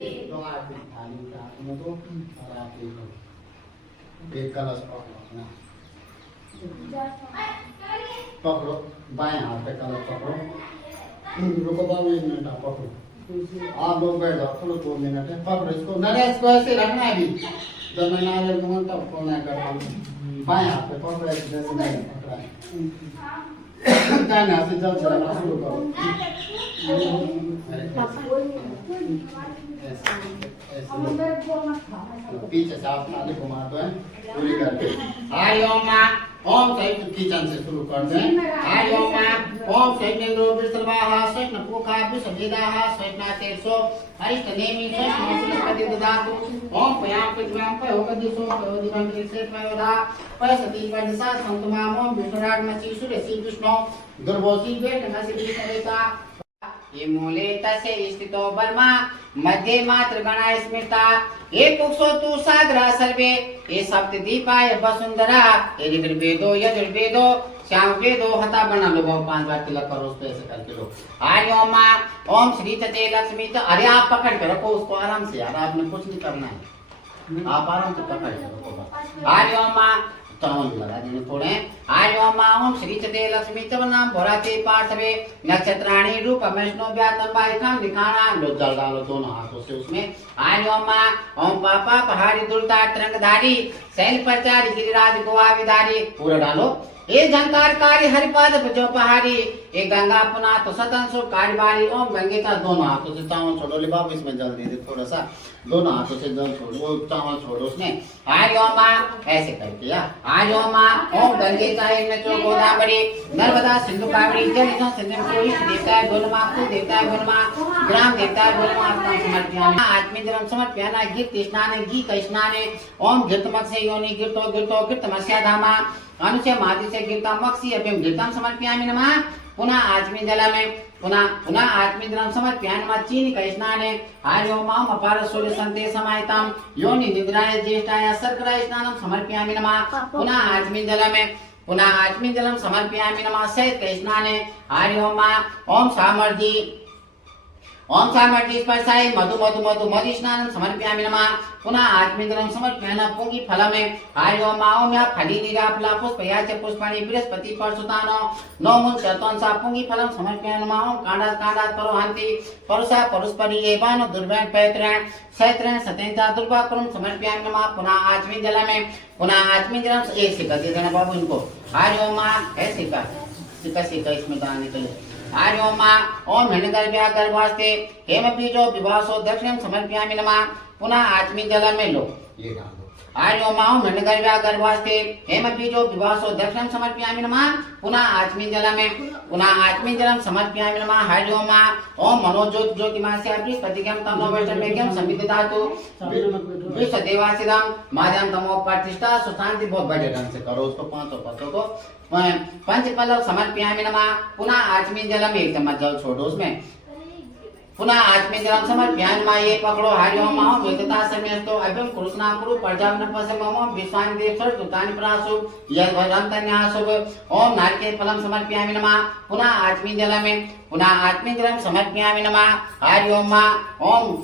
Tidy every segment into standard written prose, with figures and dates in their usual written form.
तो आप थाली उठा दो और आप एक कलश पकड़ो ना, पकड़ो बाएं हाथ पे कलश पकड़ो। रुको बाबू 1 मिनट आप पकड़ो। आप लोग बैठ जाओ, थोड़ा 2 मिनट है। पकड़ो इसको, नरेश को ऐसे रखना है अभी। जब मैं नारियल दूंगा तब खोलना करता हूँ। बाएं हाथ पे पकड़ो ऐसे, जैसे मैंने पकड़ा है। दाहिने हाथ से जल चलाना शुरू करो। पीछे से आप थाली घुमा दो पूरी करके। हरिओम मां ओम सहित किचन से शुरू कर दें। हरिओम मां ओम सहित इंद्रो विश्रवाहा सहित नपुखा विश्ववेदाहा सहित नातेरसो हरिष्ट नेमि सहित नमस्कृति ददातु। ओम पयाम पितव्याम पयो कदिसो पयो दिवं से पयोदा पयसति वदिसा संतमाम ओम विष्णुराज मसी सूर्यसी विष्णु दुर्वोसी वेट नमसि विष्णुता ये मूले तसे स्थितो बर्मा मध्य मात्र गणा स्मृता एक उक्सो तु सागरा सर्वे ये सप्त दीपाय वसुंधरा ये ऋग्वेदो यजुर्वेदो श्याम वेदो हता बना लो। बहुत 5 बार तिलक करो उसको ऐसे करके लो। हरिओम मां ओम श्री तते लक्ष्मी तो अरे आप पकड़ के रखो उसको आराम से यार, आपने कुछ नहीं करना है, आप आराम से पकड़ के रखो। हरिओम मां तमन लगा देने थोड़े। हरिओम मां ओम श्री चते लक्ष्मी च नाम भराते पार्थवे नक्षत्राणि रूप विष्णु व्यातम बाइकम दिखाना लो। जल डालो दोनों हाथों से उसमें। हरिओम मां ओम पापा पहाड़ी दुर्ता तरंगधारी शैल प्रचारी गिरिराज गोवा विदारी पूरा डालो। ए झंकारकारी हरिपाद जो पहाड़ी ए गंगा पुना तो सतंसो कार्यवारी ओम गंगे का दोनों हाथों से चावल छोड़ो। ले बाबू इसमें जल दे दे थोड़ा सा, दोनों हाथों से जल छोड़ो, वो चावल छोड़ो उसमें। हरिओम मां ऐसे करके या हरिओम मां ओम गंगे चाहे में चो गोदावरी नर्मदा सिंधु कावेरी जल जो सिंधु कोई देवता है गोलमा को देवता है गोलमा ग्राम देवता है गोलमा समर्पयामि। आत्मी धर्म समर्पयाना गीत स्नान गीत स्नान ओम गिरतमक से योनि गिरतो गिरतो गिरतमस्या धामा अनुष्य मादि से गिरता मक्सी अभ्यम गिरतम समर्पयामि नमः। पुनः आचमी जल में पुनः आत्मी द्रम समर्पयामि नमः। चीनी का स्नान है। हरिओम मां अपार सूर्य संते समाहिताम योनि निद्राय ज्येष्ठाय सर्कराय स्नानम समर्पयामि नमः। पुनः आचमी जल में पुनः आचमी जलम समर्पयामि नमः। शैत का स्नान है। हरिओम मां ओम सामर्थी ओम सामर्थ्य स्पर्शाय मधु मधु मधु मधु स्नानं समर्पयामि नमः। पुनः आत्मीन्द्रं समर्पयामि पुंगी फलमे। हरिओम मां या फली निरापला पुष्पया च पुष्पाणि बृहस्पति परशुतानो नौमुन चतुन सा पुंगी फलं समर्पयामि नमः। ओम कांडात् कांडात् परोहन्ति परुषा परुष्परि एवान दुर्वैन पैत्रेण सैत्रेण सतेंता दुर्वाकुरं समर्पयामि नमः। पुनः आचमी जल में पुनः आचमी जलम एक सिक्का दे देना बाबू इनको। हरिओम मां है सिक्का सिक्का सिक्का इसमें डालने के लिए। हरिओम मां ओम हिरण्यगर्भया गर्भास्ते हेम बीजो विवासो दक्षिणं समर्पयामि नमः। पुनः आचमी जल में लो ये डाल दो। हरिओम मां ओम हिरण्यगर्भया गर्भास्ते हेम बीजो विवासो दक्षिणं समर्पयामि नमः। पुनः आचमी जल में पुनः आचमी जलम समर्पयामि नमः। हरिओम मां ओम मनोज्योत ज्योतिमास्या बृहस्पतिगम तमो वैष्णवेगम संविदितातु विश्वदेवासिदम माध्यम तमो प्रतिष्ठा सुशांति। बहुत बड़े ढंग से करो उसको, 5 पत्तों को पंचपल्लव समर्पयामि नमः। पुनः आचमी जलम 1 चम्मच जल छोड़ो उसमें। पुनः आचमी जलम समर्पयामि नमः। ये पकड़ो। हरिओम मां वेदता समेतो अभ्यम कुरुस्ना कुरु प्रजावन पसमो विश्वानि देवसर दुतानि प्रासु यद भजंतन्यासुभ ओम नारकेल फलम समर्पयामि नमः। पुनः आचमी जल में पुनः आचमी जलम समर्पयामि नमः। हरिओम मां ओम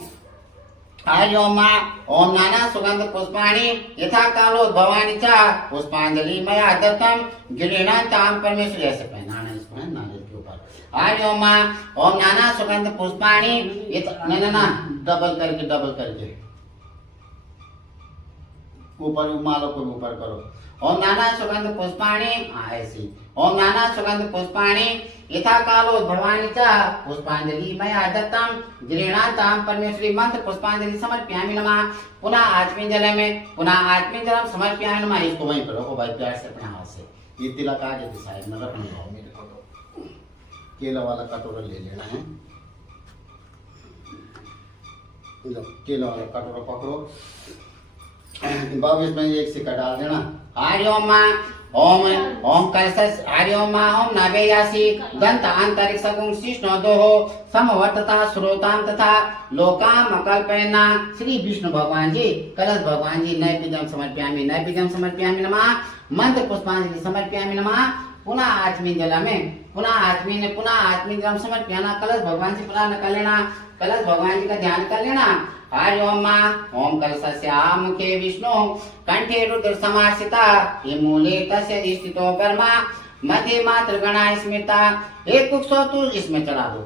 हरिओम मां ओम नाना सुगंध पुष्पाणि यथा कालोद्भवानि च पुष्पांजलि मया दत्तम गिरिणातां परमेश्वर। ऐसे पहनाना इसको है नारियल के ऊपर। हरिओम मां ओम नाना सुगंध पुष्पाणि ना डबल करके ऊपर मालों को ऊपर करो। ओम नाना सुगंध पुष्पाणि ऐसी ओम नाना सुगंध पुष्पाणि यथा कालोद्भवानि च पुष्पांजलि मया दत्तम गृह्णातां परमेश्वरी। मंत्र पुष्पांजलि समर्पयामि नमः। पुनः आचमी जल में पुनः आचमी जलम समर्पयामि नमः। इसको वहीं पर रखो भाई प्यार से अपने हाथ से। ये तिलक आगे की साइड में रखना है। मेरे को केला वाला कटोरा ले लेना है। केला वाला कटोरा पकड़ो बाबू, इसमें 1 सिक्का डाल देना। हरिओम मां ओम ओम कलश। हरिओम मां ओम नाभेयासी दंत आंतरिक सगुण शिष्णो दोहो समवर्तता श्रोतां तथा लोकाम कल्पयना। श्री विष्णु भगवान जी कलश भगवान जी नैवेद्यम समर्पयामि नमः। मंत्र पुष्पांजलि समर्पयामि नमः। पुनः आचमी जल में पुनः आचमी जलम समर्पयाना। कलश भगवान से पुनः कर लेना, कलश भगवान जी का ध्यान कर लेना। हरिओम मां ओम कलशस्य मुखे विष्णु कंठे रुद्र समाश्रिता ये मूले तस्य स्थितो ब्रह्मा मध्य मात्र गणा स्मृता। एक कुक्षो तू इसमें चढ़ा दो,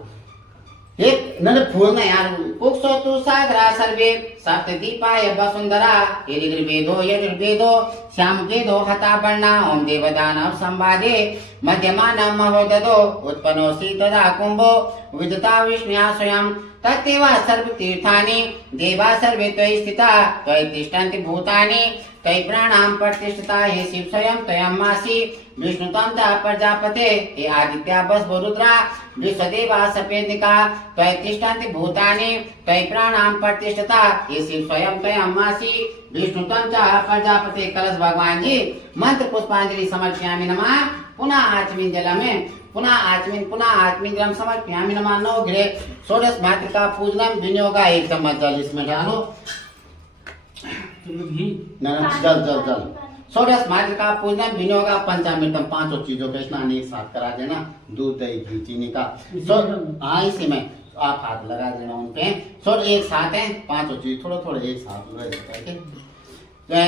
एक न फूल ना यार, कुक्षो तू सागरा सर्वे सप्त दीपाय वसुंधरा यजुर्वेदो यजुर्वेदो श्याम वेदो हता वर्णा ओम देवदानव संवादे मध्यमानम महोददो उत्पन्नोऽसि तदा कुंभो विदता विष्णुया स्वयं तत्तेवा सर्वतीर्थानि देवा सर्वे त्वयि स्थिता त्वयि तिष्ठन्ति भूतानि तयि प्राणां प्रतिष्ठिता हे शिव स्वयं त्वयमासि विष्णुतं च प्रजापते हे आदित्या बसवो रुद्रा विश्वदेवा सपेदिका त्वयि तिष्ठन्ति भूतानि तयि प्राणां प्रतिष्ठिता हे शिव स्वयं त्वयमासि विष्णुतं च प्रजापते। कलश भगवान जी मंत्र पुष्पांजलि समर्पयामि नमः। पुनः आचमन जलमें पुनः आचमन जलम समर्पयामि नमः। 9 घड़े षोडश मातृका पूजनम विनियोगा 1 चम्मच जल इसमें डालो, जल षोडश मातृका पूजनम विनियोगा पंचामृतम 5 चीजों का स्नान एक साथ करा देना, दूध दही घी चीनी का। हाँ इसी में आप हाथ लगा देना उन पे, सो एक साथ है 5 चीज थोड़ा थोड़ा एक साथ।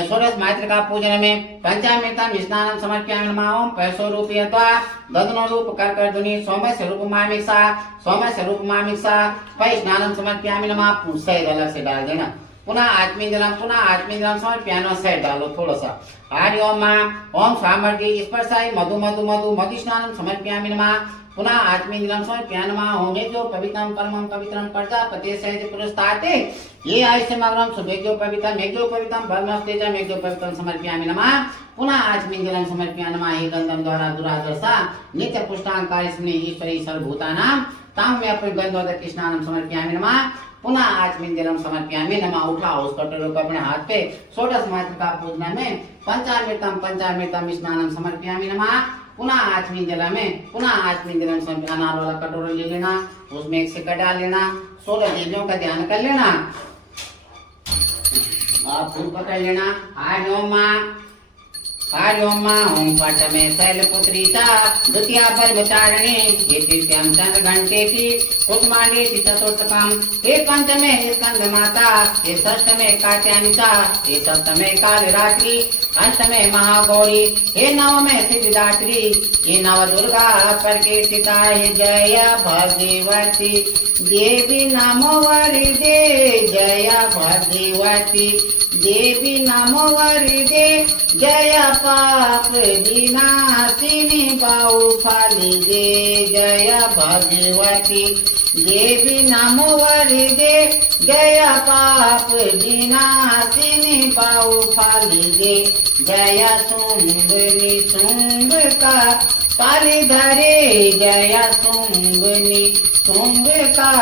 षोडश मातृका पूजन में पंचामृतम स्नानम समर्पयामि नमः। ओम पैसो रूपयत्वा ददनो रूप कर्कर्दुनि सोमस्य रूप मामिक्षा पै स्नानम समर्पयामि नमः। शहद अलग से डाल देना। पुनः आचमन जलम समर्पयामि, शहद डालो थोड़ा सा। हरि ओम मां ओम सामर्थ्य स्पर्शाय मधु मधु मधु मधु स्नानम समर्पयामि नमः। पुनः आचमन जलम समर्पयामि नमः। ओम जो पवित्रम परमं पवित्रम प्रजापते सहित पुरस्ताते ये आयुष्यमग्रम सुभेज्यो पवित्रम ब्रह्मस्तेजम मेघ्यो पवित्रम समर्पयामि नमः। पुनः आचमन जलम समर्पयामि नमः। हे गंधम द्वारा दुरादर्शा नित्य पुष्टांकार स्मृति ईश्वरी सर्वभूतानां तां में अपने गंधोदक स्नानम समर्पयामि नमः। पुनः आचमन जलम समर्पयामि नमः। उठाओ उस कटोरे को अपने हाथ पे। षोडश मातृका पूजन में पंचामृतम स्नानम समर्पयामि नमः। पुनः आचमन जलम समर्पयामि। अनार वाला कटोरा ले लेना, उसमें एक सिक्का डाल लेना, 16 देवियों का ध्यान कर लेना। आप फूल पकड़ लेना। हरि ओम मां ओम पटमे शैलपुत्री चा द्वितीया परमचारिणी ये तृतीयम चंद्र घंटेति कुसुमांडेति चतुर्थकम हे पंचमे स्कंद माता हे षष्ठमे कात्यायनी चा हे सप्तमे कालरात्रि अष्टमे महागौरी हे नवमे सिद्धिदात्री हे नव दुर्गा प्रकीर्तिता हे जय भगवती देवी नमो वरदे जय भगवती देवी नमो वरदे जय पाप विनाशिनी बाऊ फाली दे जय भगवती देवी नमो वरदे जय पाप विनाशिनी बाऊ फाली दे जय शुंभ निशुंभ का पाली धरे जय शुंभ का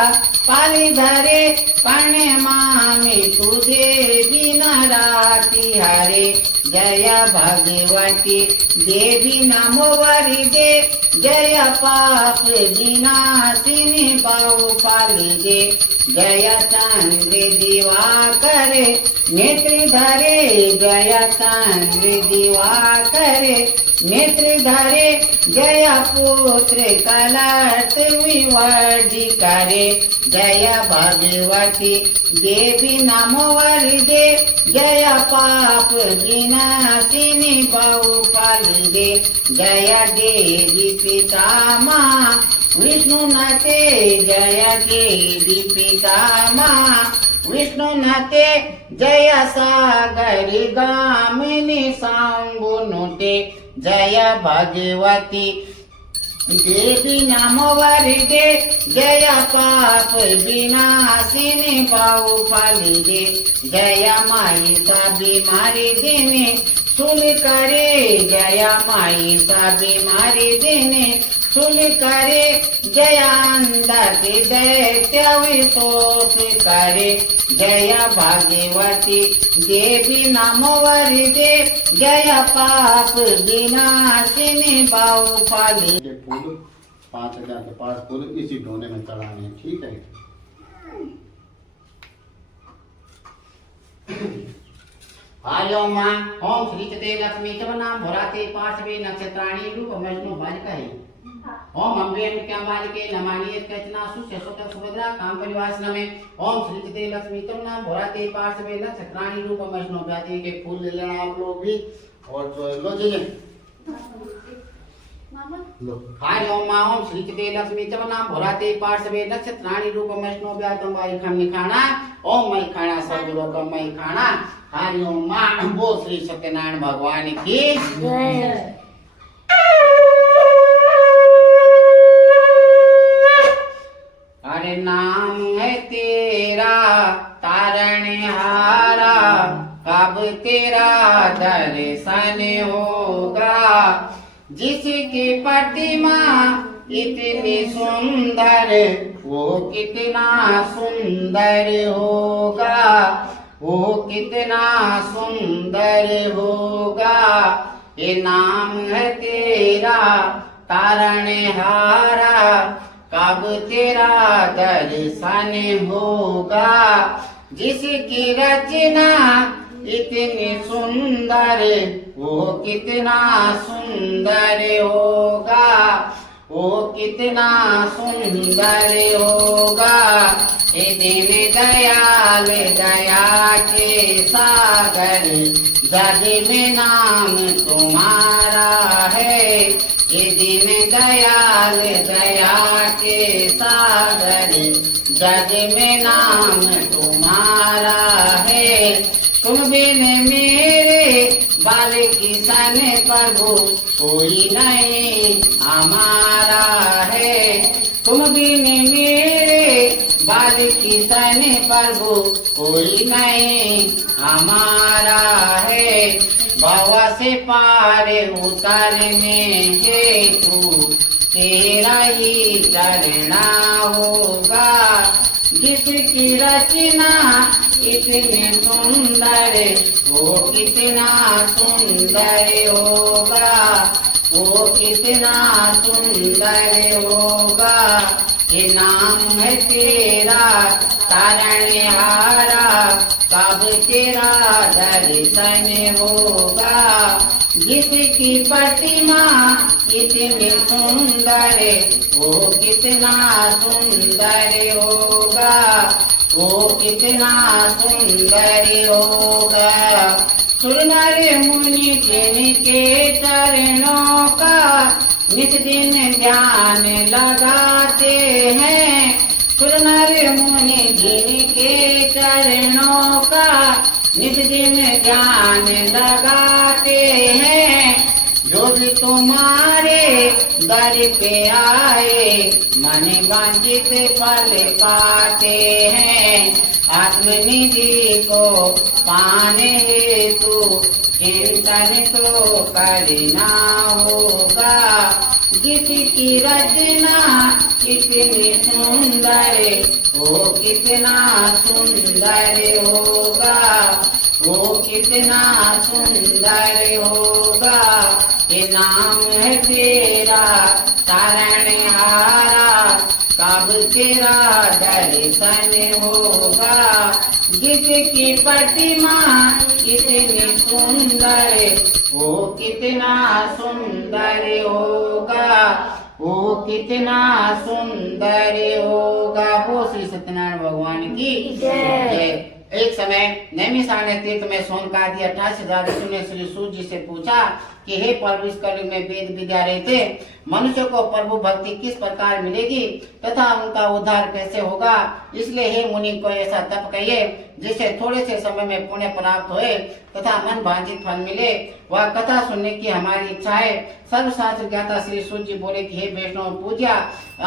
पाली धरे प्रणमामि तुझे बिना राति हरे जय भगवती देवी नमो वरदे जय पाप विनाशिनी बाऊ पाली दे जय चंद्र दिवाकर नेत्र धरे जय चंद्र दिवाकर नेत्र धरे जय पुत्र कलश विवर्धि करे जय भगवती देवी नमो वरदे जय पाप विनाशिनी बाऊ पाली दे जय देवी पिता मां विष्णु नते जय देवी पिता मां विष्णु नते जय सागर गामिनी सांबुनुते जय भगवती देवी नमो वरदे जय पाप विनाशिनी बाऊ पाली दे जय माई सा बीमारी देने सुन करे जय माई सा बीमारी देने सुन करे जय अंधक दैत्य विशोष करे जय भगवती देवी नमो वरदे जय पाप विनाशिनी बाऊ पाली। फूल 5000 के पास फूल इसी ढोने में चढ़ाने हैं, ठीक है। हरि ओम मां ओम श्री चिते लक्ष्मी च नाम भराते पार्श्वे नक्षत्राणि रूप मजनु भज कहि ओम अम्बे क्या बालिके नमानि कैचना सुस्य सुत सुभद्रा काम परिवास नमे ओम श्री चिते लक्ष्मी तम नाम भोराते पार्श्वे नक्षत्राणि रूपम वैष्णव व्याति के फूल ले लेना आप लोग भी और जो लो जी लो हाय ओम ओम श्री चिते लक्ष्मी तम नाम भोराते पार्श्वे नक्षत्राणि रूपम वैष्णव व्यातम वाई खम खाना ओम मई खाना सर्वलोकम मई खाना हरि ओम मां बोल श्री सत्यनारायण भगवान की जय। अरे नाम है तेरा तारणहारा कब तेरा दर्शन होगा जिसकी प्रतिमा इतनी सुंदर वो कितना सुंदर होगा वो कितना सुंदर होगा ये नाम है तेरा तारणहारा कब तेरा दर्शन होगा जिसकी रचना इतनी सुंदर वो कितना सुंदर होगा वो कितना सुंदर होगा ये दिन दयाल दया के सागर जग में नाम तुम्हारा है ये दिन दयाल दया के सागर जग में नाम तुम्हारा है तुम बिन मेरे बाल किसान प्रभु कोई नहीं हमारा है तुम बिन मेरे बाल किसान प्रभु कोई नहीं हमारा है भव से पार उतरने हेतु तेरा ही करना होगा जिसकी रचना इतने सुंदर वो कितना सुंदर होगा वो कितना सुंदर होगा ये नाम है तेरा तारणहारा कब तेरा दर्शन होगा जिसकी प्रतिमा इतनी सुंदर वो कितना सुंदर होगा वो कितना सुंदर होगा सुरनर मुनि जिनके चरणों का नित दिन ध्यान लगाते हैं सुरनर मुनि जिनके चरणों का नित दिन ध्यान लगाते हैं जो भी तुम्हारे दर पे आए मन वांछित फल पाते हैं आत्मनिधि को पाने हेतु चिंतन तो करना होगा जिसकी रचना इतनी सुंदर वो कितना सुंदर होगा वो कितना सुंदर होगा ये नाम है तेरा तारणहारा कब तेरा दर्शन होगा जिसकी प्रतिमा इतनी सुंदर वो कितना सुंदर होगा वो कितना सुंदर होगा वो श्री सत्यनारायण भगवान की जय। एक समय नैमिषारण्य ने तीर्थ में सोनकादि 28,000 ऋषियों ने श्री सूर्य जी से पूछा कि हे प्रभु इस कलयुग में वेद विद्या रहते मनुष्य को प्रभु भक्ति किस प्रकार मिलेगी तथा उनका उद्धार कैसे होगा इसलिए हे मुनि को ऐसा तप कहिए जिससे थोड़े से समय में पुण्य प्राप्त होए तथा मन भांजित फल मिले वह कथा सुनने की हमारी इच्छा है। सर्वशास्त्र ज्ञाता श्री सूर्य जी बोले कि हे वैष्णव पूज्या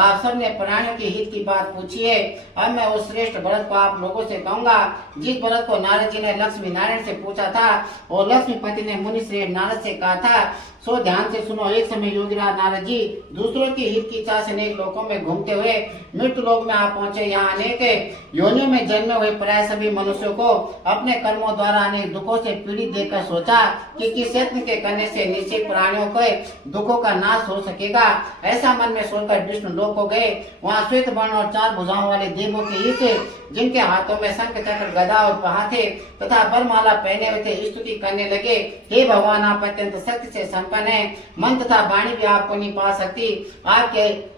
आप सबने प्राणियों के हित की बात पूछी है अब मैं उस श्रेष्ठ व्रत को आप लोगों से कहूंगा जिस व्रत को नारद जी ने लक्ष्मी नारायण से पूछा था और लक्ष्मीपति ने मुनि श्रेष्ठ नारद से कहा था सो ध्यान से सुनो। एक समय योगीराज नारद जी दूसरों के हित की इच्छा से अनेक लोकों में घूमते हुए मृत्यु लोक में आप पहुंचे। यहाँ अनेक योनियों में जन्मे हुए प्राय सभी मनुष्यों को अपने कर्मों द्वारा अनेक दुखों से पीड़ित देखकर सोचा कि किस यत्न के करने से निश्चित प्राणियों के दुखों का नाश हो सकेगा। ऐसा मन में सोचकर विष्णु लोक को गए। वहाँ श्वेत वर्ण और 4 भुजाओं वाले देवों के हित जिनके हाथों में शंख चक्र गदा और पहा थे तथा बरमाला पहने हुए थे स्तुति करने लगे। हे भगवान आप अत्यंत शक्ति से उत्पन्न है। मन तथा वाणी भी आपको नहीं पा सकती।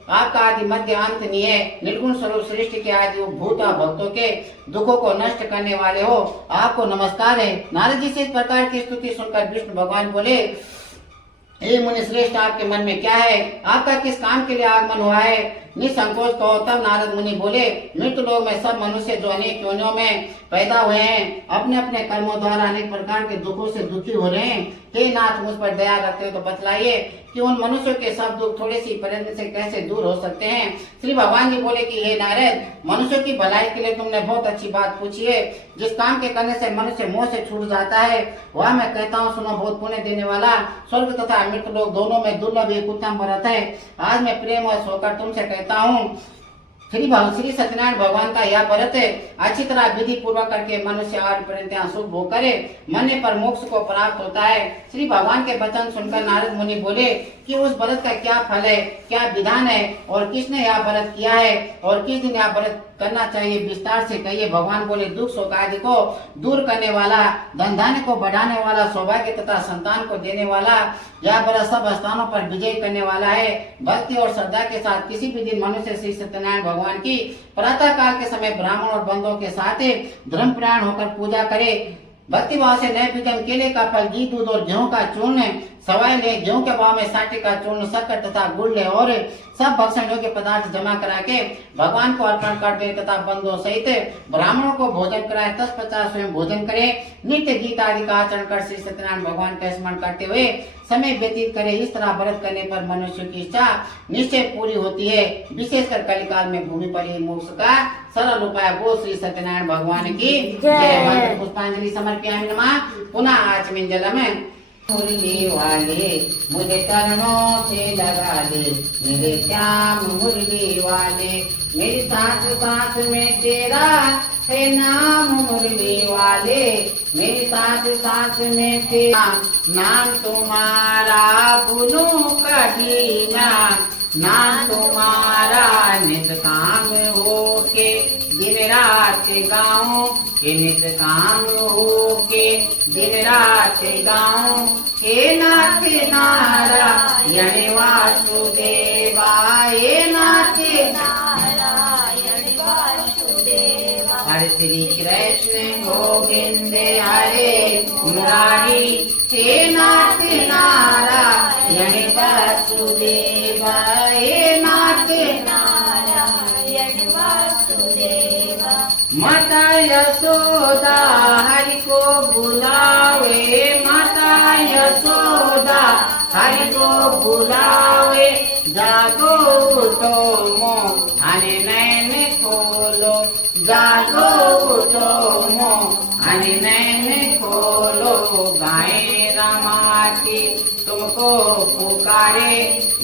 आपका आदि मध्य अंत नहीं है। निर्गुण स्वरूप सृष्टि के आदि भूत भक्तों के दुखों को नष्ट करने वाले हो, आपको नमस्कार है। नारद जी से इस प्रकार की स्तुति सुनकर विष्णु भगवान बोले, हे मुनि श्रेष्ठ, आपके मन में क्या है? आपका किस काम के लिए आगमन हुआ है? निसंकोच कहो। तब नारद मुनि बोले, मृत्यु लोक में सब मनुष्य जो अनेक योनियों में पैदा हुए हैं, अपने अपने कर्मों द्वारा अनेक प्रकार के दुखों से दुखी हो रहे हैं। हे नाथ, मुझ पर दया रखते हो तो बतलाइए कि उन मनुष्यों के सब दुख थोड़ी सी प्रयत्न से कैसे दूर हो सकते हैं। श्री भगवान जी बोले कि हे नारद, मनुष्यों की भलाई के लिए तुमने बहुत अच्छी बात पूछी है। जिस काम के करने से मनुष्य मोह से छूट जाता है, वह मैं कहता हूँ सुनो। बहुत पुण्य देने वाला स्वर्ग तथा मृत्यु लोक दोनों में दुर्लभ एक उत्तम व्रत है। आज मैं प्रेमवश होकर तुमसे कहता हूँ, श्री सत्यनारायण भगवान का यह व्रत है। अच्छी तरह विधि पूर्वक करके मनुष्य और पर्यंत सुख भोग करे, मरने पर मोक्ष को प्राप्त होता है। श्री भगवान के वचन सुनकर नारद मुनि बोले कि उस व्रत का क्या फल है, क्या विधान है, और किसने यह व्रत किया है, और किस दिन यह व्रत करना चाहिए, विस्तार से कहिए। भगवान बोले, दुख शोक आदि को दूर करने वाला, धन धान्य को बढ़ाने वाला, सौभाग्य तथा संतान को देने वाला, यह व्रत सब स्थानों पर विजय करने वाला है। भक्ति और श्रद्धा के साथ किसी भी दिन मनुष्य श्री सत्यनारायण भगवान की प्रातः काल के समय ब्राह्मण और बंधुओं के साथ धर्मपरायण होकर पूजा करे। भक्ति भाव से नए बीजन केले का फल, घी, दूध और गेहूं का चूर्ण सवाई ले, गेहूं के भाव में साटे का चूर्ण, शक्कर तथा गुड़ ले और सब भक्षण योग्य पदार्थ जमा करा के भगवान को अर्पण कर दे तथा बंधुओं सहित ब्राह्मणों को भोजन कराए। 10-50 स्वयं भोजन करे। नित्य गीत आदि का आचरण कर श्री सत्यनारायण भगवान का स्मरण करते हुए समय व्यतीत करे। इस तरह व्रत करने पर मनुष्य की इच्छा निश्चय पूरी होती है। विशेषकर कलिकाल में भूमि पर ही मोक्ष का सरल उपाय। बोल श्री सत्यनारायण भगवान की जय। पुष्पांजलि समर्पयामि नमः। पुनः आचमन जलम। मुरली वाले मुझे चरणों से लगा दे, मेरे श्याम मुरली वाले, मेरी सांस सांस में तेरा है नाम मुरली वाले, मेरी सांस सांस में तेरा नाम तुम्हारा भूलूं कभी ना, नाम तुम्हारा नित काम हो के दिन रात गाऊं, नित काम हो के दिन रात गाऊं। हे नाथ नारायण वासुदेवा, हे नाथ नारायण वासुदेवा। हरे श्री कृष्ण गोविंद हरे मुरारी, हे नाथ नारायण वासुदेवा, हे नाथ नारायण वासुदेवा। माता यशोदा हरि को बुलावे, माता यशोदा हरि को बुलावे, जागो उठो मोहन नैन खोलो, जागो उठो मोहन नैन खोलो। गाए रमा की तुमको पुकारे,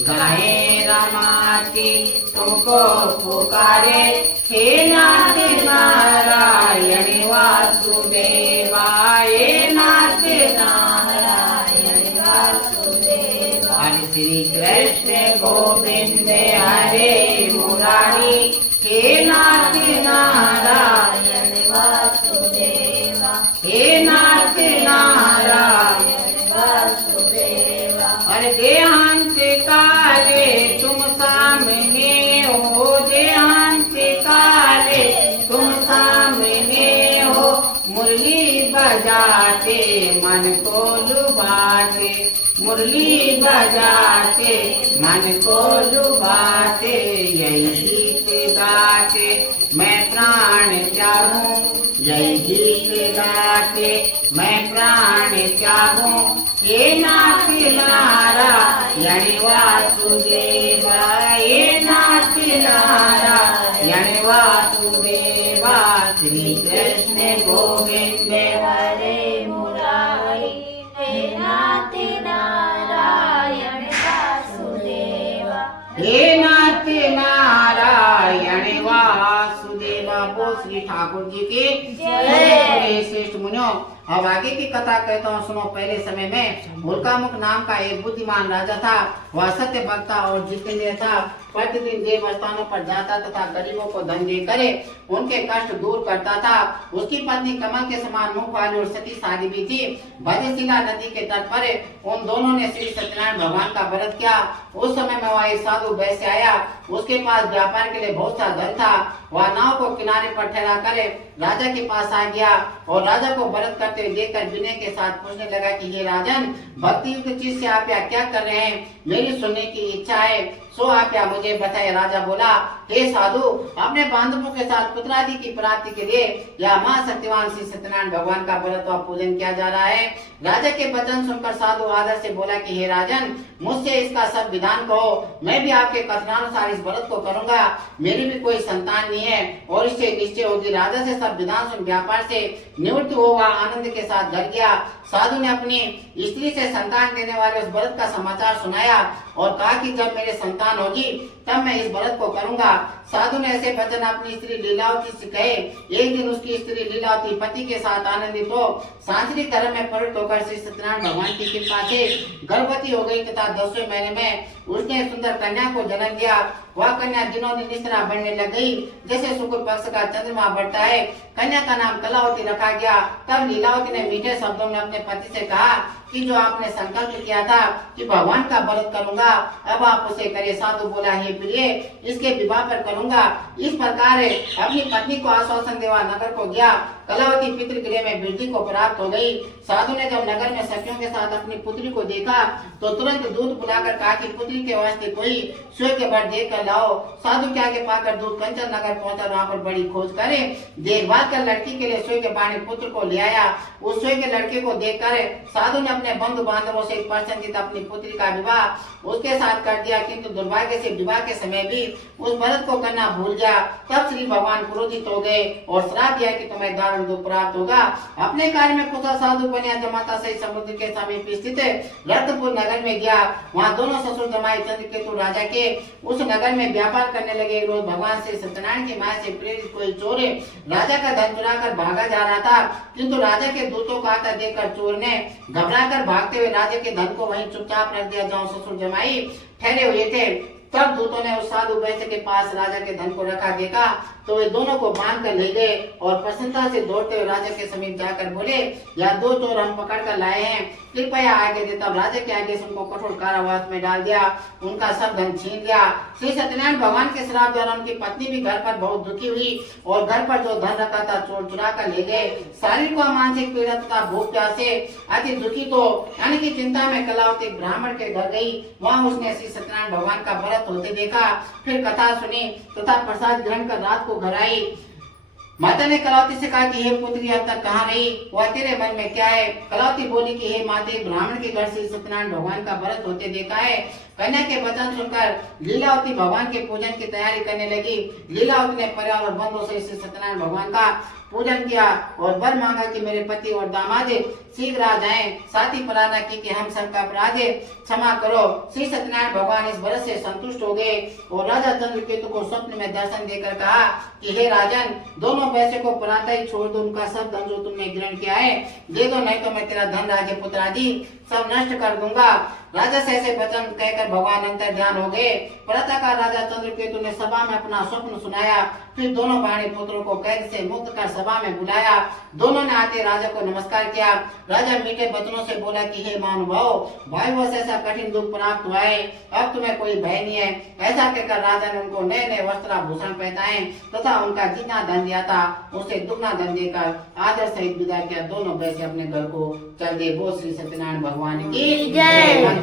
गाए रमा की तुमको पुकारे, हे नाथ नारायण वासुदेवा, हे नाथ नारायण वासुदेवा। हरे श्री कृष्ण गोविंद हरे मुरारी, हे नाथ नारायण वासुदेवा, हे नाथ नारायण वासुदेवा। हरे देहांत काले तुम सामने हो, देहांत काले तुम सामने हो, मुरली बजाते मन को लुभाते, मुरली बजाते मन को लुभाते। यही गीत गाते मैं प्राण चाहूं, यही गीत गाते मैं प्राण चाहूं। हे नाथ नारायण वासुदेवा, हे नाथ नारायण वासुदेवा। श्री कृष्ण गोविंद हरे मुरारी, हे नाथ नारायण वासुदेवा, हे नाथ नारायण वासुदेवा। बोल श्री ठाकुर जी की जय। श्रेष्ठ मुनियों, अब आगे की कथा कहता हूँ सुनो। पहले समय में उल्कामुख नाम का एक बुद्धिमान राजा था। वह सत्य वक्ता और जितेंद्र था। प्रतिदिन देव स्थानों पर जाता तथा गरीबों को धन देकर उनके कष्ट दूर करता था। उसकी पत्नी कमल के समान मुख वाली और सती साधी भी थी। भद्रशिला नदी के तट पर उन दोनों ने श्री सत्यनारायण भगवान का व्रत किया। उस समय में वह एक साधु वैश्य आया। उसके पास व्यापार के लिए बहुत सा धन था। वह नाव को किनारे पर ठहरा कर राजा के पास आ गया और राजा को व्रत करते हुए देखकर विनय के साथ पूछने लगा कि ये राजन, भक्ति युक्त चीज से आप यहाँ क्या कर रहे हैं? मेरी सुनने की इच्छा है, सो आप क्या मुझे बताए। राजा बोला, हे साधु, अपने बांधवों के साथ पुत्रादि की प्राप्ति के लिए या महाशक्तिवान श्री सत्यनारायण भगवान का व्रत और पूजन किया जा रहा है। राजा के वचन सुनकर साधु आदर से बोला कि हे राजन, मुझसे इसका सब विधान कहो, मैं भी आपके कथनानुसार इस व्रत को करूंगा। मेरी भी कोई संतान नहीं है और इससे निश्चय होगी। राजा से सब विधान सुन व्यापार से निवृत्त हुआ आनंद के साथ घर गया। साधु ने अपनी स्त्री से संतान देने वाले उस व्रत का समाचार सुनाया और कहा कि जब मेरे संतान होगी तब मैं इस व्रत को करूंगा। साधु ने ऐसे वचन अपनी स्त्री लीलावती से कहे। एक दिन उसकी स्त्री लीलावती पति के साथ आनंदित हो सांसारिक धर्म में प्रवृत्त होकर श्री सत्यनारायण भगवान की कृपा से गर्भवती हो गई तथा 10वें महीने में उसने सुंदर कन्या को जन्म दिया। वह कन्या दिनों दिन इस तरह बढ़ने लग गई जैसे शुक्ल पक्ष का चंद्रमा बढ़ता है। कन्या का नाम कलावती रखा गया। तब लीलावती ने मीठे शब्दों में अपने पति से कहा कि जो आपने संकल्प किया था कि भगवान का व्रत करूंगा, अब आप उसे करें। साधु बोला, हे प्रिय, इसके विवाह पर करूंगा। इस प्रकार अपनी पत्नी को आश्वासन देवा नगर को गया। कलावती पितृगृह में वृद्धि को प्राप्त हो गई। साधु ने जब नगर में सखियों के साथ अपनी पुत्री को देखा तो तुरंत दूध बुलाकर कहा कि पुत्री के वास्ते कोई स्वयं के भर देख कर लाओ। साधु के आगे पाकर दूध कंचन नगर पहुंचा। वहाँ पर बड़ी खोज करे देखभाल कर लड़की के लिए स्वयं के बाणी पुत्र को ले आया। उस स्वयं के लड़के को देखकर साधु ने अपने बंधु बांधवों से प्रसन्नचित्त अपनी पुत्री का विवाह उसके साथ कर दिया। किंतु दुर्भाग्य से विवाह के समय भी उस व्रत को करना भूल गया। तब श्री भगवान क्रोधित हो गए और श्राप दिया कि तुम्हें दारुण दुख प्राप्त होगा। अपने कार्य में कुशल साधु बनिया जमाता सही समुद्र के समीप स्थित रत्नपुर नगर में गया। वहाँ दोनों ससुर जमाई चंद्रकेतु राजा के उस नगर में व्यापार करने लगे। रोज भगवान श्री सत्यनारायण की माया से प्रेरित कोई चोर राजा का धन चुरा कर भागा जा रहा था। किंतु राजा के दूतों का आता देखकर चोर ने घबराकर भागते हुए राजा के धन को वहीं चुपचाप रख दिया जहाँ ससुर जमाई ठहरे हुए थे। तब दूतों ने उस साधु वैश्य के पास राजा के धन को रखा देखा तो वे दोनों को बांध कर ले गए और प्रसन्नता से दौड़ते हुए राजा के समीप जाकर बोले, यह दो चोर हम पकड़ कर लाए हैं, कृपया आगे दे। तब राजा के आगे उनको कठोर कारावास में डाल दिया, उनका सब धन छीन लिया। श्री सत्यनारायण भगवान के श्राप द्वारा उनकी पत्नी भी घर पर बहुत दुखी हुई और घर पर जो धन रखा था चोर चुरा कर ले गए। शारीरिक व मानसिक पीड़ा तथा भूख प्यास से अति दुखी तो यानी कि चिंता में कलावती ब्राह्मण के घर गई। वहाँ उसने श्री सत्यनारायण भगवान का व्रत होते देखा, फिर कथा सुनी तथा प्रसाद ग्रहण कर रात को घर आई। माता ने कलावती से कहा कि हे पुत्री, अब तक कहाँ रही? वह तेरे मन में क्या है? कलावती बोली कि हे माते, ब्राह्मण के घर से सत्यनारायण भगवान का व्रत होते देखा है। कन्या के वचन सुनकर लीलावती भगवान के पूजन की तैयारी करने लगी। लीलावती ने परिवार और बंधुओं से श्री सत्यनारायण भगवान का पूजन किया और वर मांगा कि मेरे पति और दामाद शीघ्र आ जाएं। साथ ही प्रार्थना की कि हम सबका अपराध क्षमा करो। श्री सत्यनारायण भगवान इस व्रत से संतुष्ट हो गए और राजा चंद्रकेतु को स्वप्न में दर्शन देकर कहा कि हे राजन, दोनों पैसे को प्रातः ही छोड़ दो। उनका सब धन जो तुमने ग्रहण किया है दे दो, नहीं तो मैं तेरा धन राज्य पुत्र आदि सब नष्ट कर दूंगा। राजा से ऐसे वचन कहकर भगवान अंतर ध्यान हो गए। प्रातःकाल राजा चंद्रकेतु ने सभा में अपना स्वप्न सुनाया। फिर दोनों बाणी पुत्रों को कैद से मुक्त कर सभा में बुलाया। दोनों ने आते राजा को नमस्कार किया। राजा मीठे वचनों से बोला कि हे महानुभाव, भाईवश ऐसा कठिन दुख प्राप्त हुआ है, अब तुम्हें कोई भय नहीं है। ऐसा कहकर राजा ने उनको नए नए वस्त्र आभूषण पहनाए तथा उनका जितना धन दिया था उसे दुगना धन देकर आदर सहित विदा किया। दोनों वैसे अपने घर को चल दिए। वो श्री सत्यनारायण भगवान की जय।